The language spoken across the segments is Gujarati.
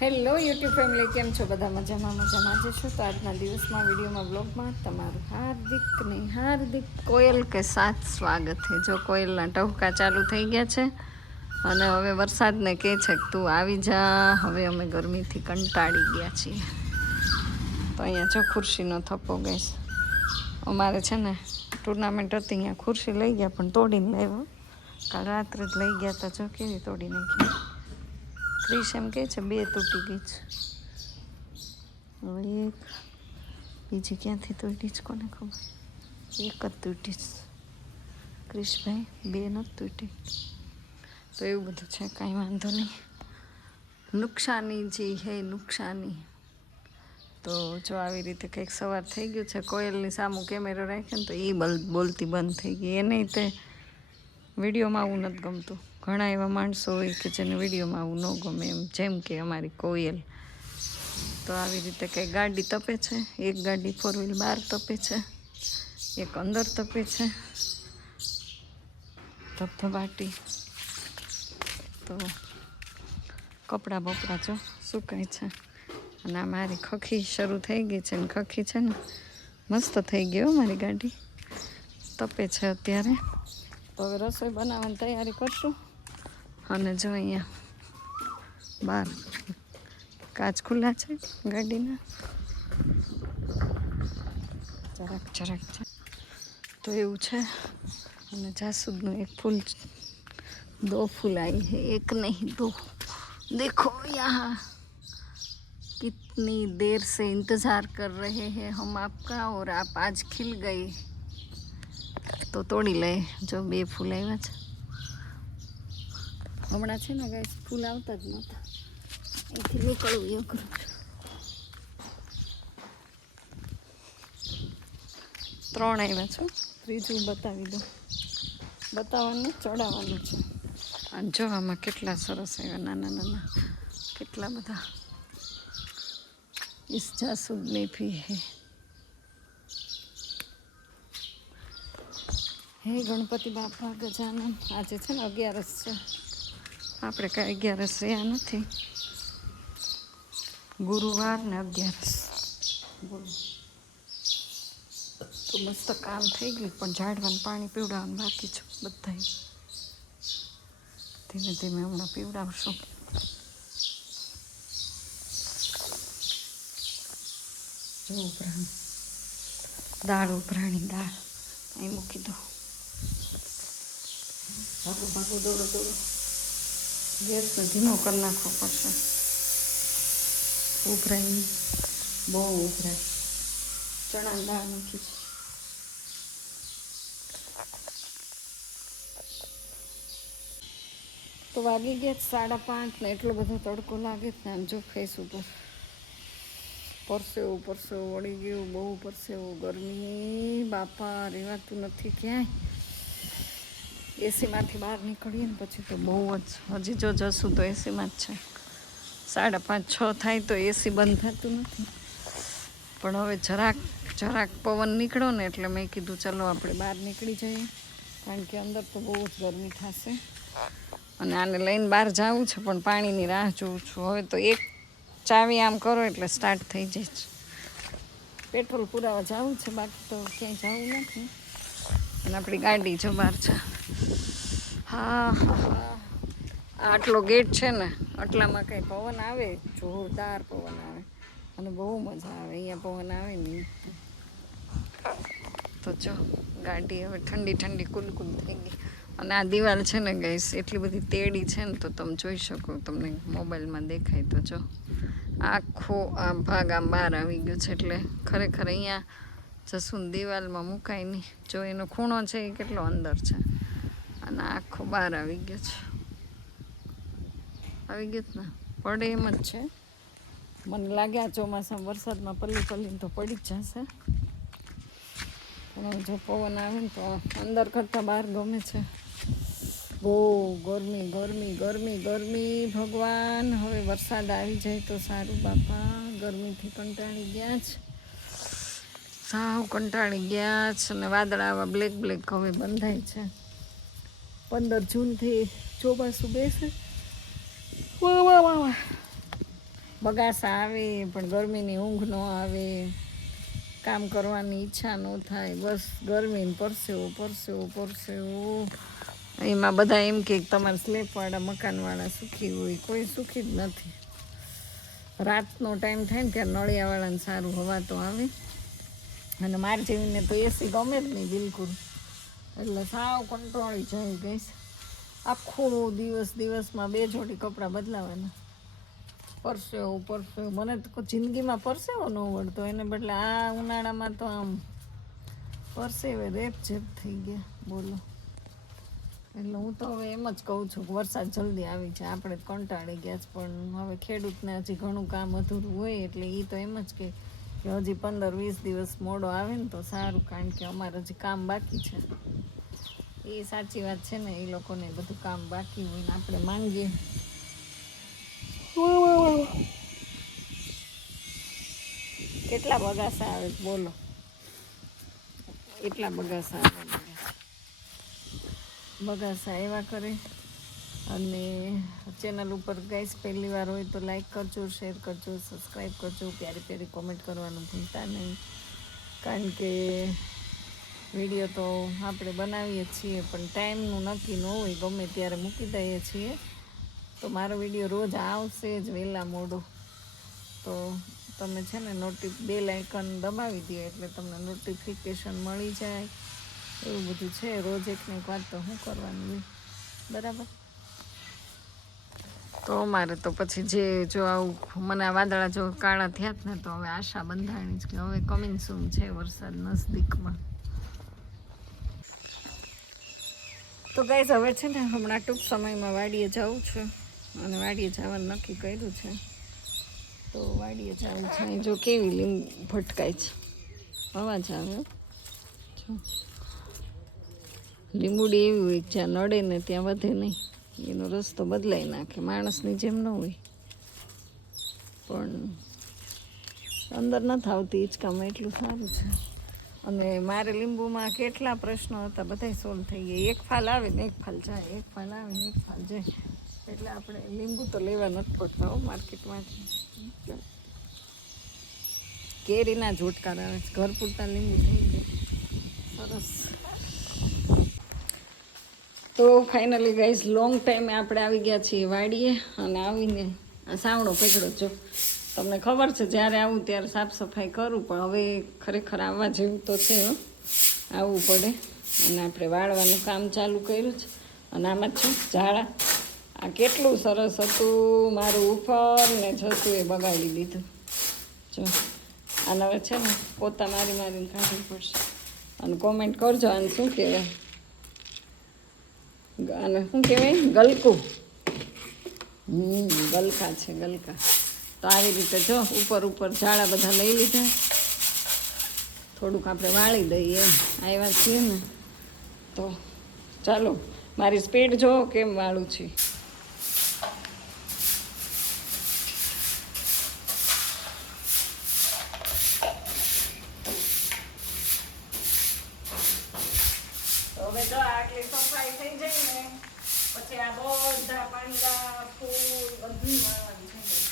હેલો યુટ્યુબ ફેમિલી, કેમ છો બધા? મજામાં જશો તો આજના દિવસમાં વિડીયોમાં બ્લોગમાં તમારું હાર્દિક કોયલ કે સાથ સ્વાગત છે. જો કોયલના ટહુકા ચાલુ થઈ ગયા છે અને હવે વરસાદને કહે છે કે તું આવી જા, હવે અમે ગરમીથી કંટાળી ગયા છીએ. તો અહીંયા જો ખુરશીનો થપ્પો ગઈશ. અમારે છે ને ટુર્નામેન્ટ હતી, અહીંયા ખુરશી લઈ ગયા પણ તોડીને લાવ્યો. કાલ રાત્રે જ લઈ ગયા હતા, જો કેવી તોડી નાખી. ક્રિશ એમ કહે છે 2 તૂટી ગઈ છે. હવે એક બીજી ક્યાંથી તૂટી છે કોને ખબર. એક જ તૂટી છે ક્રિશભાઈ, 2 નથી તૂટી. તો એવું બધું છે, કાંઈ વાંધો નહીં. નુકસાની જે હે નુકસાની. તો જો આવી રીતે કંઈક સવાર થઈ ગયું છે. કોયલની સામું કેમેરો રાખ્યો ને તો એ બોલતી બંધ થઈ ગઈ. એને તે વિડીયોમાં આવું નથી ગમતું. ઘણા એવા માણસો હોય કે જેને વિડીયોમાં આવું ન ગમે, એમ જેમ કે અમારી કોયલ. તો આવી રીતે કંઈ ગાડી તપે છે. એક ગાડી 4 વ્હીલ બહાર તપે છે, એક અંદર તપે છે ધબધબાટી. તો કપડાં બપડા જો સુકાય છે. અને આ મારી ખખી શરૂ થઈ ગઈ છે ને ખખી છે ને મસ્ત થઈ ગયો. મારી ગાડી તપે છે અત્યારે. તો હવે રસોઈ બનાવવાની તૈયારી કરશું. અને જો અહીંયા બહાર કાચ ખુલ્લા છે ગાડીના, જરાક છે. તો એવું છે. અને જાસૂદનું એક ફૂલ, 2 फूल आई है, एक नहीं 2. देखो यहाँ कितनी देर से इंतज़ार कर रहे हैं हम आपका और आप आज खिल गए. તો તોડી લે. જો 2 ફૂલ આવ્યા છે હમણાં. છે ને ગાઈસ, ફૂલ આવતા જ નહોતા. અહીંથી નીકળવું અઘરું. 3 આવ્યા છે. ત્રીજું બતાવી દો. બતાવવાનું, ચડાવવાનું છે. અને જો આમાં કેટલા સરસ આવ્યા, નાના કેટલા બધા. इस जासूद में भी है. હે ગણપતિ બાપા ગજાનન. આજે છે ને 11 છે. આપણે કાંઈ 11 રહ્યા નથી. ગુરુવાર ને 11 બોલો. તો મસ્ત કામ થઈ ગયું, પણ ઝાડવાનું પાણી પીવડાવવાનું બાકી છે બધા. ધીમે ધીમે હમણાં પીવડાવશું. જો ઉભરાણી દાળ અહીં મૂકી દો. ભાગો દોડો. ગેસને ધીમો કરી નાખવો પડશે. ઉભરાઈ બહુ ઉભરાય. ચણા દાળ નાખી છે. તો વાગી ગયા 5:30 ને એટલો બધો તડકો લાગે ને. આમ જો ફેસ ઉપર પરસેવો વળી ગયું, બહુ પરસેવો. ગરમી બાપા, રહેવાતું નથી ક્યાંય. એસીમાંથી બહાર નીકળીએ ને પછી તો બહુ જ. હજી જો જશું તો એસીમાં જ છે. 5:30-6 થાય તો એસી બંધ થતું નથી. પણ હવે જરાક પવન નીકળો ને એટલે મેં કીધું ચલો આપણે બહાર નીકળી જઈએ, કારણ કે અંદર તો બહુ જ ગરમી થશે. અને આને લઈને બહાર જવું છે, પણ પાણીની રાહ જોઉં છું. હવે તો એક ચાવી આમ કરો એટલે સ્ટાર્ટ થઈ જાય છે. પેટ્રોલ પુરાવા જવું છે, બાકી તો ક્યાંય જવું નથી. અને આપણી ગાડી જો બહાર છે. હા, આટલો ગેટ છે ને, આટલામાં કંઈ પવન આવે, જોરદાર પવન આવે અને બહુ મજા આવે. અહીંયા પવન આવે ને તો જો ગાડી હવે ઠંડી કુલકુલ થઈ ગઈ. અને આ દિવાલ છે ને ગાઈસ, એટલી બધી તેડી છે ને, તો તમે જોઈ શકો, તમને મોબાઈલમાં દેખાય તો જો આખો આ ભાગ આમ બહાર આવી ગયો છે. એટલે ખરેખર અહીંયા જશું દિવાલમાં મુકાય નહીં. જો એનો ખૂણો છે એ કેટલો અંદર છે, અને આખો બહાર આવી ગયો છે. આવી ગયો ને, પડે એમ જ છે. મને લાગે આ ચોમાસામાં વરસાદમાં પલ્લીને તો પડી જ જશે. પણ જો પવન આવે ને તો અંદર કરતાં બહાર ગમે છે. બહુ ગરમી. ભગવાન, હવે વરસાદ આવી જાય તો સારું બાપા. ગરમીથી કંટાળી ગયા છે, સાવ કંટાળી ગયા છે. અને વાદળા આવા બ્લેક હવે બંધાય છે. 15 જૂનથી ચોમાસું બેસે. વાહ. બગાસા આવે પણ ગરમીની ઊંઘ ન આવે, કામ કરવાની ઈચ્છા ન થાય, બસ ગરમીને પરસેવો પરસેવો પરસેવો. એમાં બધા એમ કે તમારા સ્લેબવાળા મકાનવાળા સુખી હોય, કોઈ સુખી જ નથી. રાતનો ટાઈમ થાય ને ત્યારે નળિયાવાળાને સારું હવા તો આવે, અને માર જેવીને તો એસી ગમે જ નહીં બિલકુલ, એટલે સાવ કંટાળી જાય ગઈશ. આખો દિવસમાં 2 જોડી કપડાં બદલાવાના, પરસેવો પરસેવો. મને તો જિંદગીમાં પરસેવો ન વળતો, એને બદલે આ ઉનાળામાં તો આમ પરસેવે રેપ જેપ થઈ ગયા, બોલો. એટલે હું તો હવે એમ જ કહું છું કે વરસાદ જલ્દી આવી જાય, આપણે કંટાળી ગયા છે. પણ હવે ખેડૂતને હજી ઘણું કામ અધૂરું હોય, એટલે એ તો એમ જ કે હજી 15-20 દિવસ મોડો આવે ને તો સારું, કારણ કે અમારે હજી કામ બાકી છે. એ સાચી વાત છે ને, એ લોકોને બધું કામ બાકી હોય ને આપણે માંગીએ. કેટલા બગાસા આવે બોલો, એટલા બગાસા આવે, બગાસા એવા કરે. અને ચેનલ ઉપર ગાઈસ પહેલી વાર હોય તો લાઈક કરજો, શેર કરજો, સબસ્ક્રાઈબ કરજો, પ્યારી પ્યારી કોમેન્ટ કરવાનું ભૂલતા નહીં, કારણ કે વિડીયો તો આપણે બનાવીએ છીએ પણ ટાઈમનું નક્કી ન હોય, ગમે ત્યારે મૂકી દઈએ છીએ. તો મારો વિડીયો રોજ આવશે જ વહેલા મોડો, તો તમે છે ને બેલ આઇકન દબાવી દો એટલે તમને નોટિફિકેશન મળી જાય. એવું બધું છે, રોજ એકને એક વાત તો શું કરવાનું હોય, બરાબર. તો અમારે તો પછી જે જો આવું મને આ વાદળા જો કાળા થયા જ ને, તો હવે આશા બંધાણી છે કે હવે કમિંગ સૂન છે વરસાદ નજદીકમાં. તો ગાઈસ હવે છે ને હમણાં ટૂંક સમયમાં વાડીએ જવું છું, અને વાડીએ જવાનું નક્કી કર્યું છે. તો વાડીએ જવું છે. જો કેવી લીંબુ ભટકાય છે, અવાજ આવે. લીંબુડી એવી હોય જ્યાં નડે ને ત્યાં વધે નહીં, એનો રસ્તો બદલાઈ નાખે, માણસની જેમ ન હોય. પણ અંદર નથી આવતી હિંચકામાં, એટલું સારું છે. અને મારે લીંબુમાં કેટલા પ્રશ્નો હતા, બધા સોલ્વ થઈ ગયા. એક ફાલ આવે ને એક ફાલ જાય, એક ફાલ આવે ને એક ફાલ જાય. એટલે આપણે લીંબુ તો લેવા નથી પડતા હો માર્કેટમાંથી. કેરીના ઝોટકાર આવે છે, ઘર પૂરતા લીંબુ થઈ ગયા, સરસ. તો ફાઇનલી ગાઈઝ લોંગ ટાઈમે આપણે આવી ગયા છીએ વાડીએ, અને આવીને આ સાવણો પકડો. જો તમને ખબર છે જ્યારે આવું ત્યારે સાફ સફાઈ કરું, પણ હવે ખરેખર આવવા જેવું તો છે, આવવું પડે. અને આપણે વાળવાનું કામ ચાલુ કર્યું છે, અને આમાં છું ઝાડા. આ કેટલું સરસ હતું મારું ઉપર ને જતું એ બગાડી દીધું. જો આને હવે છે ને પોતા મારીને કાઢવી પડશે. અને કોમેન્ટ કરજો આને શું કહેવાય, અને શું કહેવાય, ગલકું. ગલકા છે, ગલકા. તો આવી રીતે જો ઉપર ઝાડા બધા લઈ લીધા, થોડુંક આપણે વાળી દઈએ એમ આવ્યા છીએ ને. તો ચાલો, મારી સ્પીડ જો કેમ વાળું છે. હવે જો આટલી સફાઈ થઈ જાય ને પછી આ બધા પાંદડા ફૂલ બધું વાળવાનું થઈ જાય.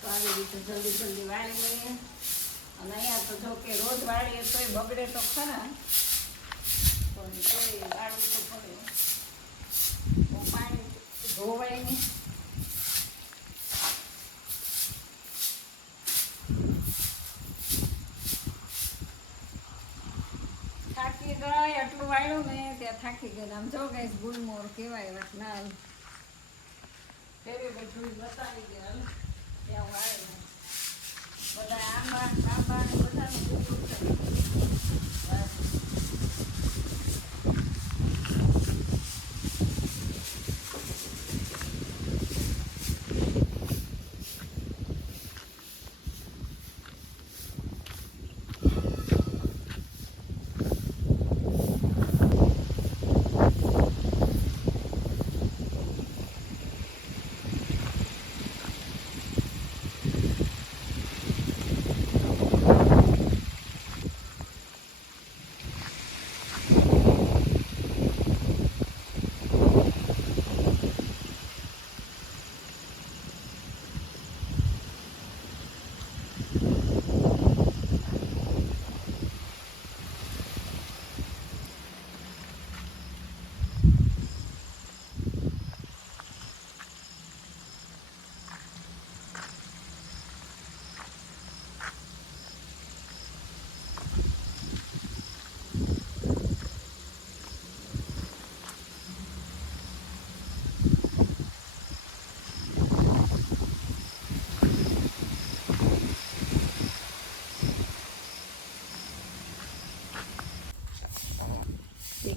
તો આવી રીતે જલ્દી વાળી લઈએ. અને અહીંયા તો જો કે રોજ વાળીએ તોય બગડે તો ખરા, પણ તોય વાળવું તો પડે, તો પાણી ધોવાય નહીં. થાકી ગઈ, આટલું વાળ્યું ને ત્યાં થાકી ગઈ. આમ જો ગઈ ગુલમોર કેવાય ના એવી બધું બતાવી ગયા ત્યાં વાળે બધા આંબા ને બધાનું પૂરું છે.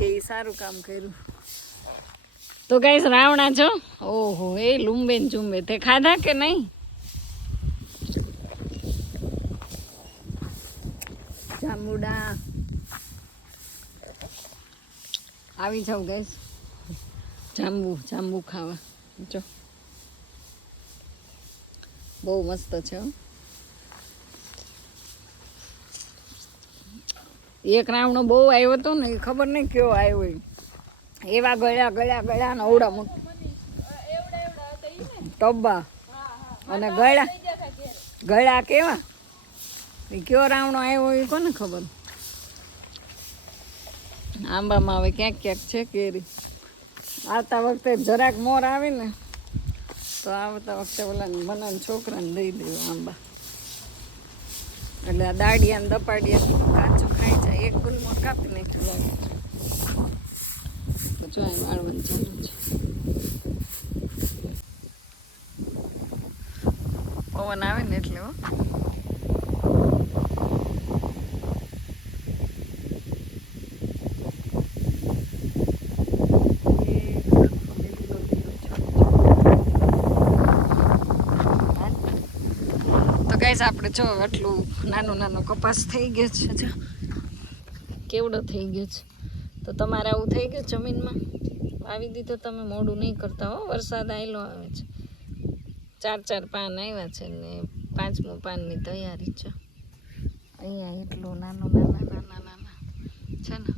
કે સારું કામ કર્યું. તો ગાઈસ રાવણા છો. ઓહો એ લુંબે ને ચુંબે તે ખાધા કે નહીં? જાંબુડા આવી જાવ ગાઈસ, જાંબુ ખાવા. જો બહુ મસ્ત છે. એક રાવણો બહુ આવ્યો હતો ને, ખબર નહીં કયો આવ્યો હોય. એવા ગળ્યા ને ઓવડા મોટા ટબ્બા અને ગળ્યા કેવા. એ કયો રાવણો આવ્યો હોય કોને ખબર. આંબામાં હવે ક્યાંક છે કેરી. આવતા વખતે જરાક મોર આવે ને તો આવતા વખતે ઓલા મને છોકરાને દઈ દેવું આંબા. એટલે આ દાડિયા ને દપાડિયા કાચું ખાઈ જાય. એક ગુલમોર કાપી નાખ્યું. જો વાળવાનું ચાલુ છે. પવન આવે ને એટલે આપણે જો આટલું નાનો કપાસ થઈ ગયો છે. જો કેવડો થઈ ગયો છે. તો તમારે આવું થઈ ગયું જમીનમાં વાવી દીધો તમે? મોડું નહીં કરતા હો, વરસાદ આવેલો આવે છે. 4 પાન આવ્યા છે ને 5મું પાનની તૈયારી છે. અહીંયા એટલું નાના છે ને,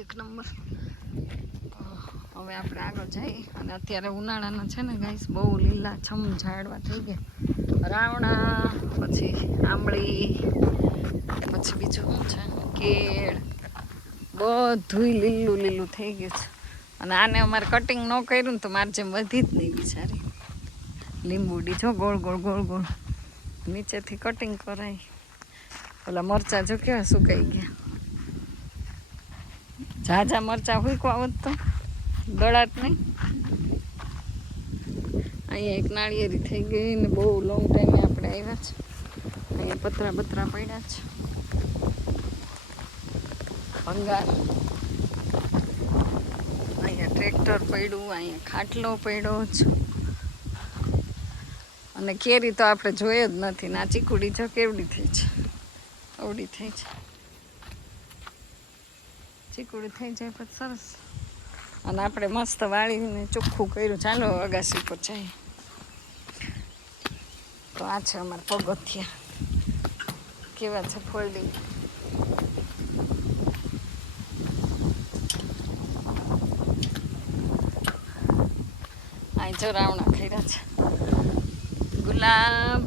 એક નંબર. હવે આપણે આગળ જઈએ. અને અત્યારે ઉનાળાના છે ને ગાઈસ બહુ લીલા છમ ઝાડવા થઈ ગયા. રાવણા, પછી આંબળી, પછી બીજું શું છે કેળ, બધું લીલું થઈ ગયું છે. અને આને અમારે કટિંગ ન કર્યું ને તો મારે જેમ વધી જ નહીં બિચારી. લીંબુડી જો ગોળ નીચેથી કટિંગ કરાય. ઓલા મરચાં જો કેવા સુકાઈ ગયા. ઝાઝા મરચાં હુંકવા હોત તો ગળાત નહીં. અહીંયા એક નાળિયેરી થઈ ગઈ ને બહુ લોંગ ટાઈમે આપણે આવ્યા છે. અહીંયા પતરા પડ્યા છે. ભંગાર. અહીંયા ટ્રેક્ટર પડ્યું, અહીંયા ખાટલો પડ્યો છે. અને કેરી તો આપણે જોઈ જ નથી. ના ચીકુડી જો કેવડી થઈ છે, અવડી થઈ છે. ચીકુડી થઈ જાય પછી સરસ. અને આપણે મસ્ત વાળીને ચોખ્ખું કર્યું. ચાલો અગાસી પર જઈએ. તો આ છે અમારા પગથિયા. કેવા છે ફોલ્ડિંગ. અહીં જો રાવણા ખર્યા છે. ગુલાબ